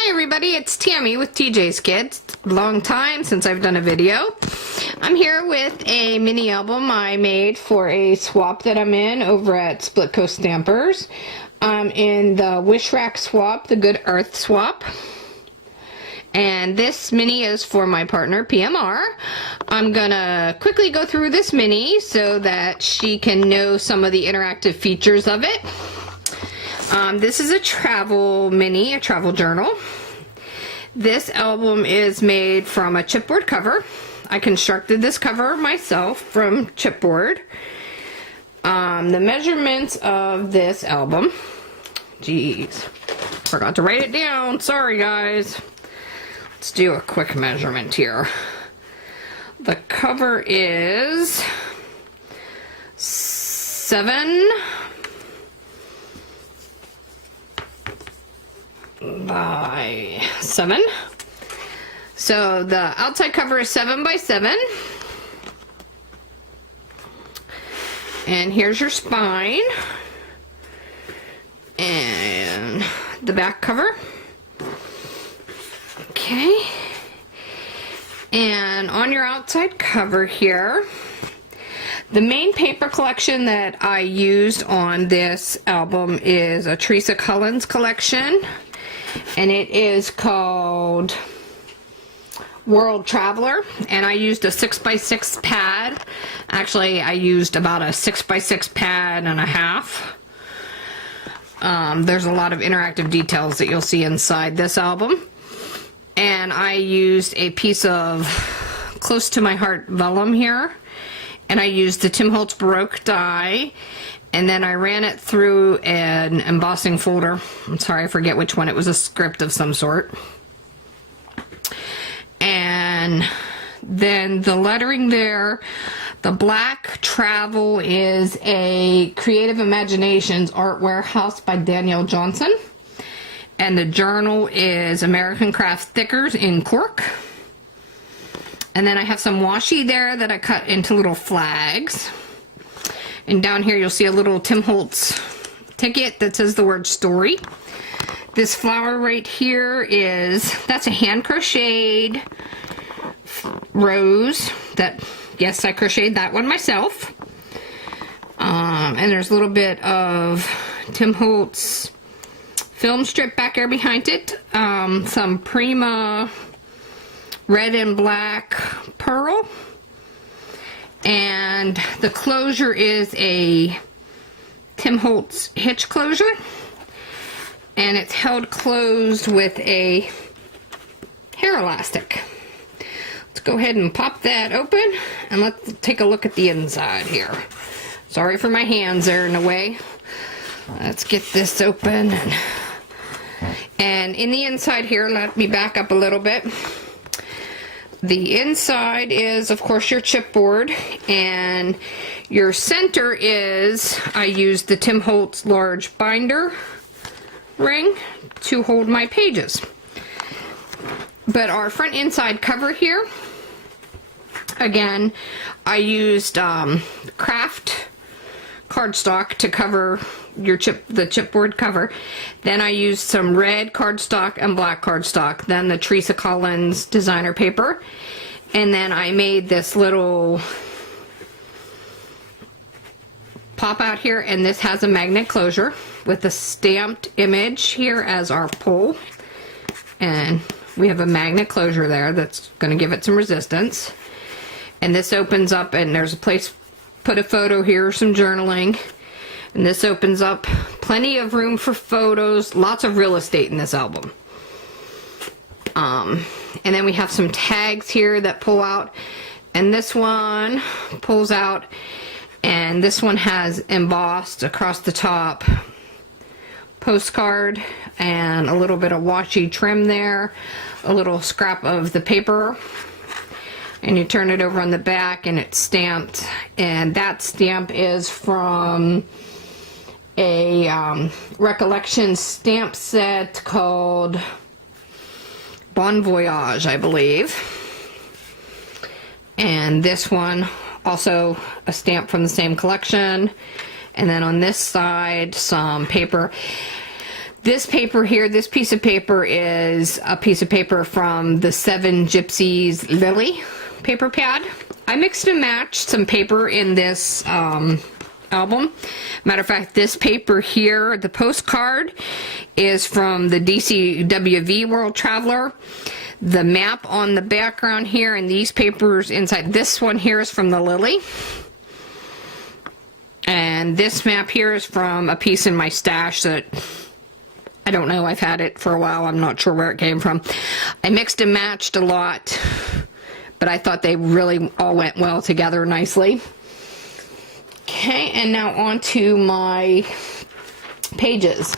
Hi everybody, it's Tammy with TJ's Kids. Long time since I've done a video. I'm here with a mini album I made for a swap that I'm in over at Split Coast Stampers. I'm in the WRAK swap, the Good Earth swap. And this mini is for my partner, PMR. I'm gonna quickly go through this mini so that she can know some of the interactive features of it. This is a travel mini, a travel journal. This album is made from a chipboard cover. I constructed this cover myself from chipboard. The measurements of this album, geez, forgot to write it down, sorry guys. Let's do a quick measurement here. The cover is 7 by 7. So the outside cover is 7 by 7. And here's your spine. And the back cover. Okay. And on your outside cover here, the main paper collection that I used on this album is a Teresa Collins collection. And it is called World Traveler, and I used a 6x6 pad. Actually, I used about a 6x6 pad and a half. There's a lot of interactive details that you'll see inside this album. And I used a piece of close to my heart vellum here, and I used the Tim Holtz Baroque die. And then I ran it through an embossing folder. I'm sorry, I forget which one. It was a script of some sort. And then the lettering there, the black travel is a Creative Imaginations art warehouse by Danielle Johnson. And the journal is American Craft Stickers in cork. And then I have some washi there that I cut into little flags. And down here you'll see a little Tim Holtz ticket that says the word story. This flower right here that's a hand crocheted rose that, yes, I crocheted that one myself. And there's a little bit of Tim Holtz film strip back there behind it. Some Prima red and black pearl. And the closure is a Tim Holtz hitch closure, and it's held closed with a hair elastic. Let's go ahead and pop that open and let's take a look at the inside here. Sorry for my hands there in the way. Let's get this open. And in the inside here, let me back up a little bit. The inside is, of course, your chipboard, and your center is, I used the Tim Holtz large binder ring to hold my pages. But our front inside cover here, again, I used craft cardstock to cover the chipboard cover. Then I used some red cardstock and black cardstock, then the Teresa Collins designer paper, and then I made this little pop out here, and this has a magnet closure with a stamped image here as our pull, and we have a magnet closure there that's going to give it some resistance. And this opens up, and there's a place, put a photo here, some journaling. And this opens up, plenty of room for photos, lots of real estate in this album. And then we have some tags here that pull out, and this one pulls out, and this one has embossed across the top postcard and a little bit of washi trim there, a little scrap of the paper, and you turn it over on the back and it's stamped, and that stamp is from a recollection stamp set called Bon Voyage, I believe. And this one, also a stamp from the same collection. And then on this side, some paper. This paper here, this piece of paper is a piece of paper from the Seven Gypsies Lily paper pad. I mixed and matched some paper in this album. Matter of fact, this paper here, the postcard, is from the DCWV World Traveler. The map on the background here and these papers inside, this one here is from the Lily. And this map here is from a piece in my stash that I don't know, I've had it for a while, I'm not sure where it came from. I mixed and matched a lot, but I thought they really all went well together nicely. Okay, and now on to my pages.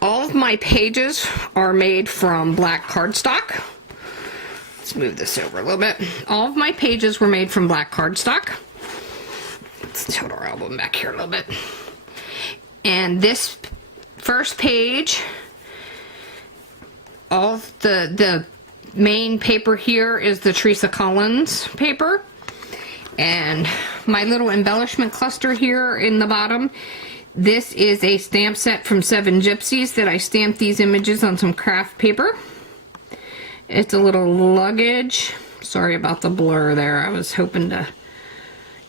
All of my pages are made from black cardstock. Let's move this over a little bit. All of my pages were made from black cardstock. Let's tilt our album back here a little bit. And this first page, all of the main paper here is the Teresa Collins paper. And my little embellishment cluster here in the bottom, this is a stamp set from Seven Gypsies that I stamped these images on some craft paper. It's a little luggage. Sorry about the blur there. I was hoping to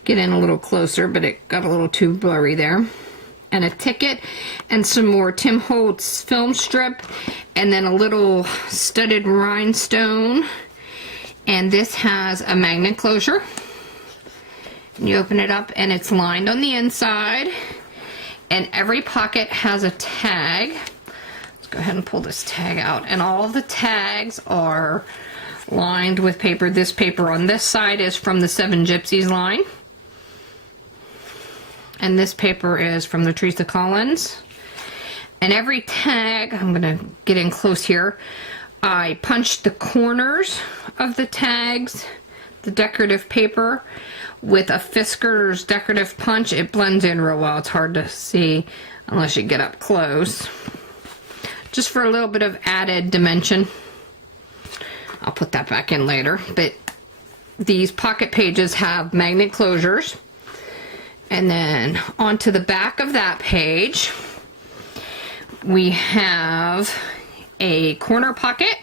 get in a little closer, but it got a little too blurry there. And a ticket and some more Tim Holtz film strip, and then a little studded rhinestone. And this has a magnet closure. You open it up and it's lined on the inside, and every pocket has a tag. Let's go ahead and pull this tag out, and all of the tags are lined with paper. This paper on this side is from the Seven Gypsies line, and this paper is from the Teresa Collins. And every tag, I'm gonna get in close here, I punched the corners of the tags, the decorative paper, with a Fisker's decorative punch. It blends in real well. It's hard to see unless you get up close. Just for a little bit of added dimension. I'll put that back in later. But these pocket pages have magnet closures. And then onto the back of that page, we have a corner pocket.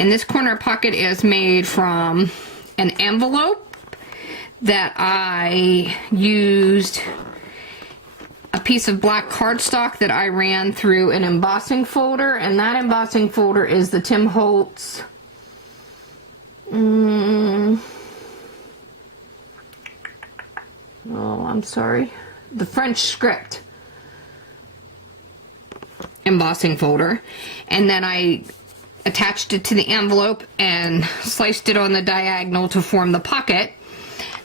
And this corner pocket is made from an envelope that I used a piece of black cardstock that I ran through an embossing folder, and that embossing folder is the Tim Holtz the French script embossing folder. And then I attached it to the envelope and sliced it on the diagonal to form the pocket.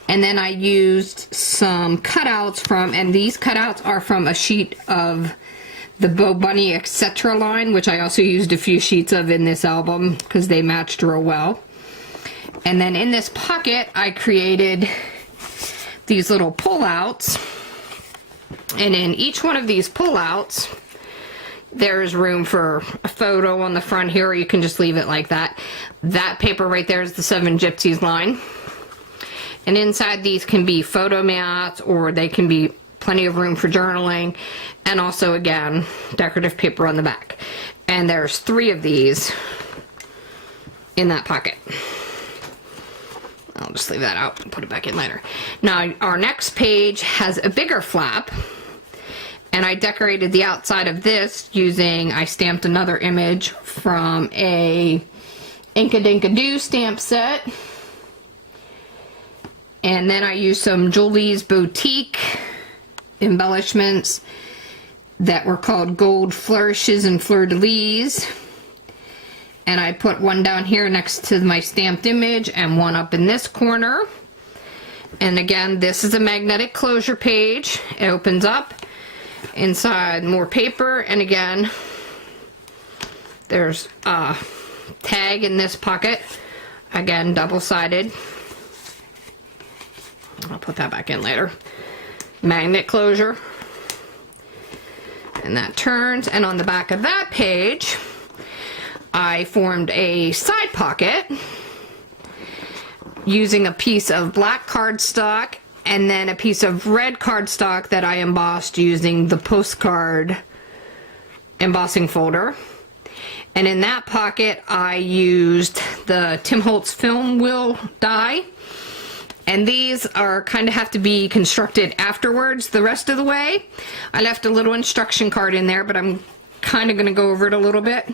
And then I used some cutouts from, and these cutouts are from a sheet of the Bo Bunny Etc. line, which I also used a few sheets of in this album because they matched real well. And then in this pocket, I created these little pullouts. And in each one of these pullouts, there's room for a photo on the front here, or you can just leave it like that. That paper right there is the Seven Gypsies line. And inside these can be photo mats, or they can be plenty of room for journaling, and also, again, decorative paper on the back. And there's 3 of these in that pocket. I'll just leave that out and put it back in later. Now, our next page has a bigger flap, and I decorated the outside of this using, I stamped another image from a Inka-Dinka-Doo stamp set. And then I used some Julie's Boutique embellishments that were called Gold Flourishes and Fleur-de-Lis. And I put one down here next to my stamped image and one up in this corner. And again, this is a magnetic closure page. It opens up. Inside, more paper. And again, there's a tag in this pocket. Again, double-sided. I'll put that back in later. Magnet closure. And that turns. And on the back of that page, I formed a side pocket using a piece of black cardstock and then a piece of red cardstock that I embossed using the postcard embossing folder. And in that pocket, I used the Tim Holtz film wheel die. And these are kind of have to be constructed afterwards the rest of the way. I left a little instruction card in there, but I'm kind of going to go over it a little bit.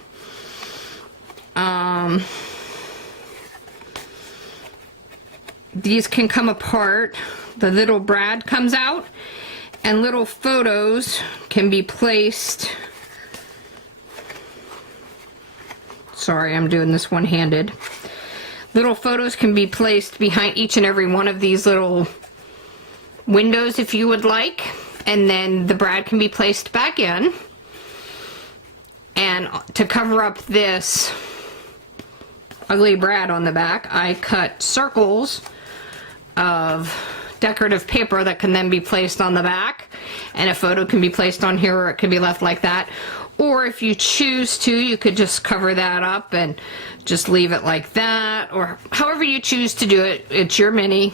These can come apart. The little brad comes out, and little photos can be placed. Sorry, I'm doing this one-handed. Little photos can be placed behind each and every one of these little windows if you would like, and then the brad can be placed back in. And to cover up this ugly brad on the back, I cut circles of decorative paper that can then be placed on the back, and a photo can be placed on here, or it can be left like that. Or if you choose to, you could just cover that up and just leave it like that, or however you choose to do it. It's your mini.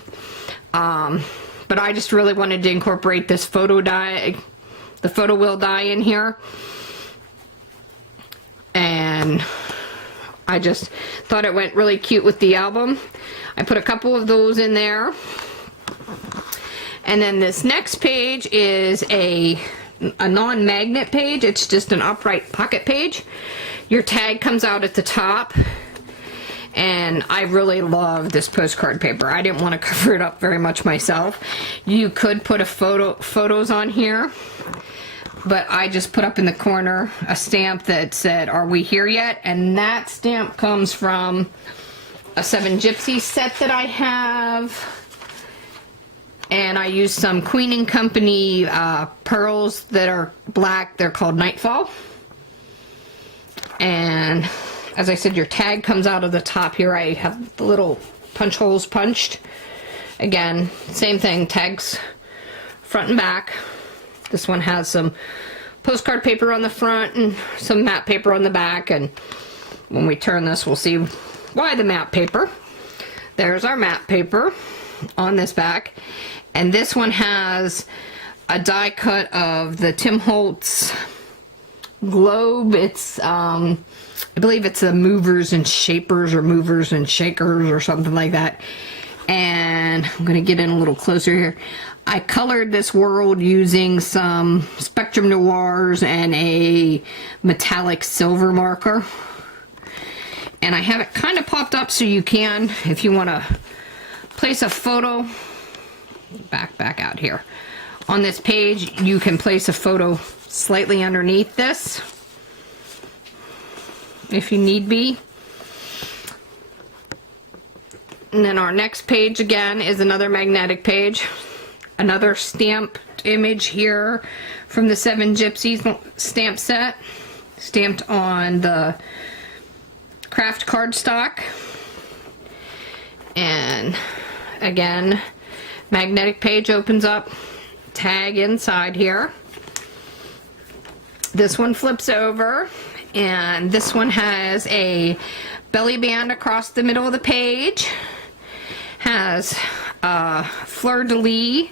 But I just really wanted to incorporate this photo die, the photo wheel die in here. And I just thought it went really cute with the album. I put a couple of those in there. And then this next page is a non-magnet page. It's just an upright pocket page. Your tag comes out at the top. And I really love this postcard paper. I didn't want to cover it up very much myself. You could put photos on here, but I just put up in the corner a stamp that said, "Are we here yet?" And that stamp comes from a 7 Gypsy set that I have. And I used some Queen & Company pearls that are black. They're called Nightfall. And as I said, your tag comes out of the top here. I have the little punch holes punched. Again, same thing, tags front and back. This one has some postcard paper on the front and some matte paper on the back. And when we turn this, we'll see why the matte paper. There's our matte paper on this back. And this one has a die cut of the Tim Holtz globe. It's, I believe it's the movers and shapers, or movers and shakers, or something like that. And I'm going to get in a little closer here. I colored this world using some Spectrum Noirs and a metallic silver marker. And I have it kind of popped up so you can, if you want to place a photo, back out here. On this page, you can place a photo slightly underneath this, if you need be. And then our next page again is another magnetic page. Another stamped image here from the 7 Gypsies stamp set, stamped on the craft cardstock. And again, magnetic page opens up, tag inside here. This one flips over, and this one has a belly band across the middle of the page. Has a fleur-de-lis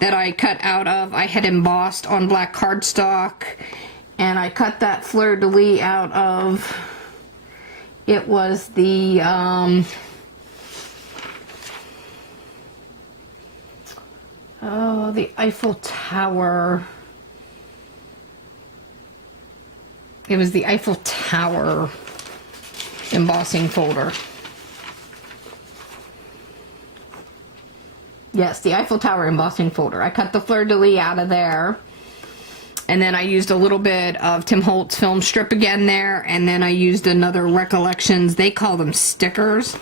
that I cut out of. I had embossed on black cardstock, and I cut that fleur-de-lis out of, it was the the Eiffel Tower. It was the Eiffel Tower embossing folder. Yes, the Eiffel Tower embossing folder. I cut the fleur-de-lis out of there. And then I used a little bit of Tim Holtz film strip again there. And then I used another Recollections. They call them stickers.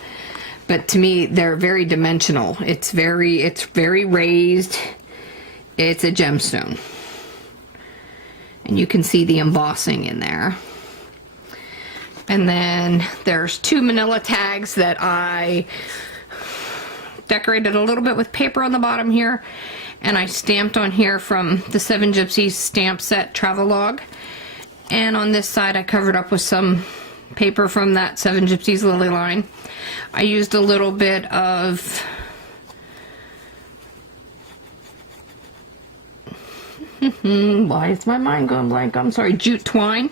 But to me, they're very dimensional. It's very raised. It's a gemstone. And you can see the embossing in there. And then there's 2 manila tags that I decorated a little bit with paper on the bottom here, and I stamped on here from the 7 Gypsies stamp set travelogue. And on this side I covered up with some paper from that 7 Gypsies lily line. I used a little bit of Why is my mind going blank? I'm sorry. Jute twine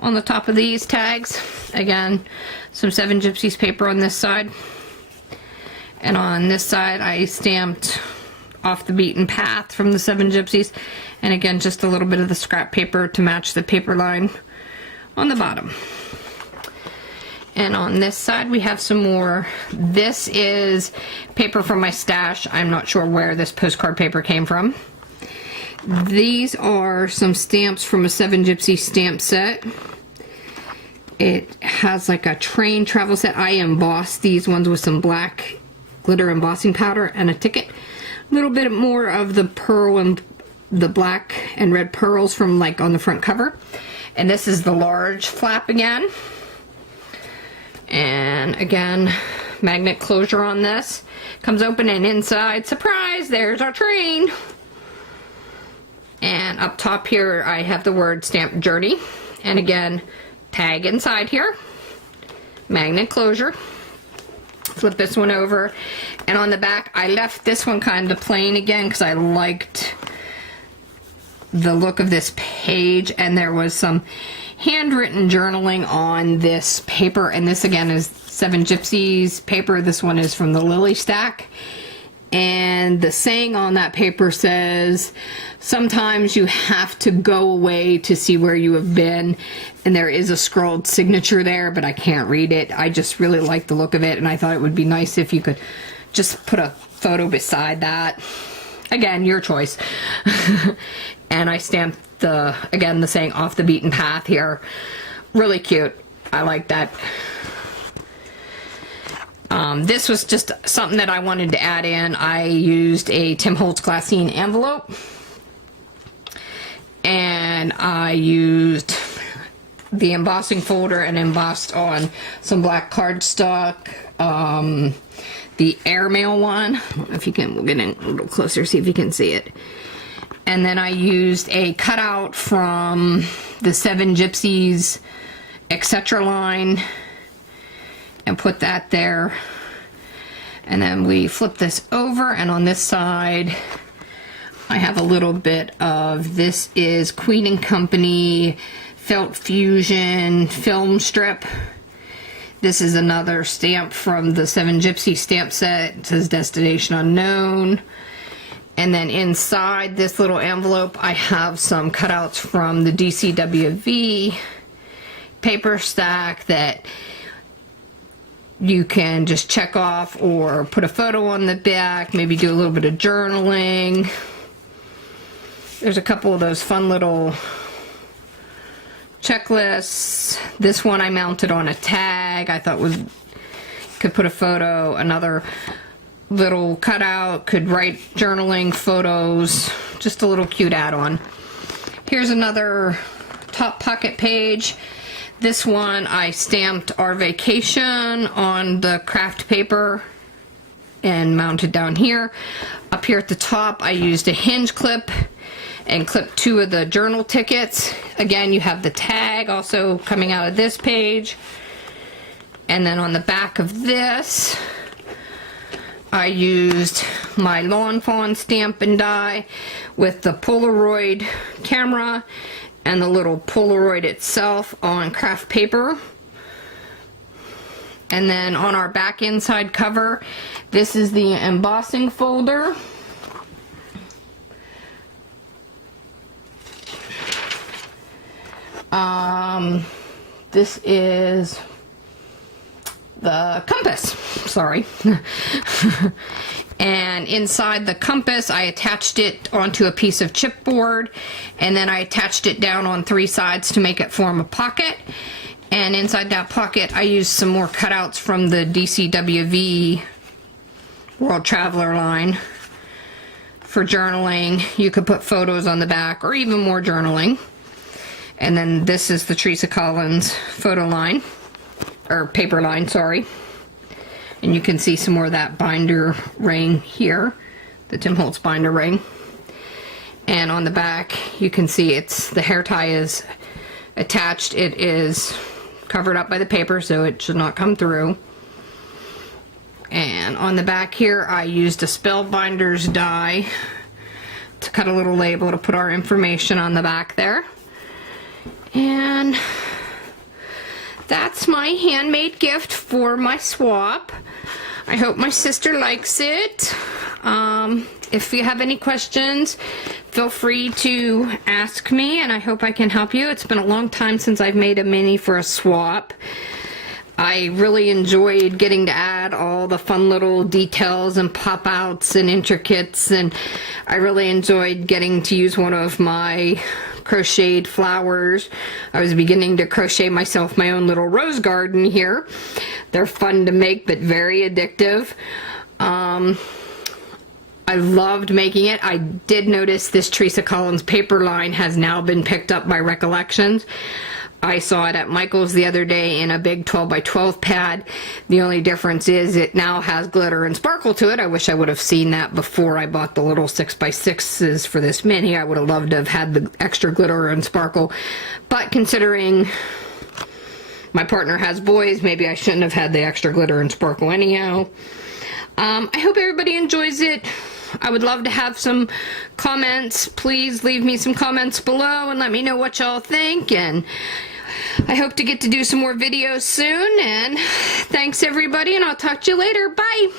on the top of these tags. Again, some 7 Gypsies paper on this side. And on this side, I stamped Off the Beaten Path from the 7 Gypsies. And again, just a little bit of the scrap paper to match the paper line on the bottom. And on this side, we have some more. This is paper from my stash. I'm not sure where this postcard paper came from. These are some stamps from a 7 Gypsy stamp set. It has like a train travel set. I embossed these ones with some black glitter embossing powder and a ticket. A little bit more of the pearl and the black and red pearls from like on the front cover. And this is the large flap again. And again, magnet closure on this. Comes open and inside, surprise, there's our train. And up top here, I have the word Stamp Journey. And again, tag inside here. Magnet closure. Flip this one over. And on the back, I left this one kind of plain again because I liked the look of this page. And there was some handwritten journaling on this paper, and this again is 7 Gypsies paper. This one is from the Lily Stack, and the saying on that paper says, sometimes you have to go away to see where you have been, and there is a scrawled signature there, but I can't read it. I just really like the look of it, and I thought it would be nice if you could just put a photo beside that. Again, your choice. And I stamped again, the saying Off the Beaten Path here. Really cute. I like that. This was just something that I wanted to add in. I used a Tim Holtz glassine envelope. And I used the embossing folder and embossed on some black cardstock. The airmail one. I don't know if you can, we'll get in a little closer, see if you can see it. And then I used a cutout from the 7 Gypsies etc. line and put that there. And then we flip this over, and on this side I have a little bit of, this is Queen & Company Felt Fusion film strip. This is another stamp from the 7 Gypsy stamp set. It says Destination Unknown. And then inside this little envelope, I have some cutouts from the DCWV paper stack that you can just check off or put a photo on the back, maybe do a little bit of journaling. There's a couple of those fun little checklists. This one I mounted on a tag. I thought could put a photo. Another little cutout could write journaling, photos, just a little cute add-on. Here's another top pocket page. This one I stamped Our Vacation on the craft paper and mounted down here. Up here at the top I used a hinge clip and clipped 2 of the journal tickets. Again, you have the tag also coming out of this page. And then on the back of this, I used my Lawn Fawn stamp and die with the Polaroid camera and the little Polaroid itself on craft paper. And then on our back inside cover, this is the embossing folder. This is the compass, sorry. And inside the compass, I attached it onto a piece of chipboard, and then I attached it down on 3 sides to make it form a pocket. And inside that pocket, I used some more cutouts from the DCWV World Traveler line for journaling. You could put photos on the back or even more journaling. And then this is the Teresa Collins photo line, or paper line, sorry. And you can see some more of that binder ring here, the Tim Holtz binder ring. And on the back, you can see the hair tie is attached. It is covered up by the paper, so it should not come through. And on the back here, I used a Spellbinders die to cut a little label to put our information on the back there. And that's my handmade gift for my swap. I hope my sister likes it. If you have any questions, feel free to ask me, and I hope I can help you. It's been a long time since I've made a mini for a swap. I really enjoyed getting to add all the fun little details and pop-outs and intricates, and I really enjoyed getting to use one of my crocheted flowers. I was beginning to crochet myself my own little rose garden here. They're fun to make but very addictive. I loved making it. I did notice this Teresa Collins paper line has now been picked up by Recollections. I saw it at Michael's the other day in a big 12 by 12 pad. The only difference is it now has glitter and sparkle to it. I wish I would have seen that before I bought the little 6 by 6s for this mini. I would have loved to have had the extra glitter and sparkle. But considering my partner has boys, maybe I shouldn't have had the extra glitter and sparkle anyhow. I hope everybody enjoys it. I would love to have some comments. Please leave me some comments below and let me know what y'all think. And I hope to get to do some more videos soon. And thanks everybody, and I'll talk to you later. Bye.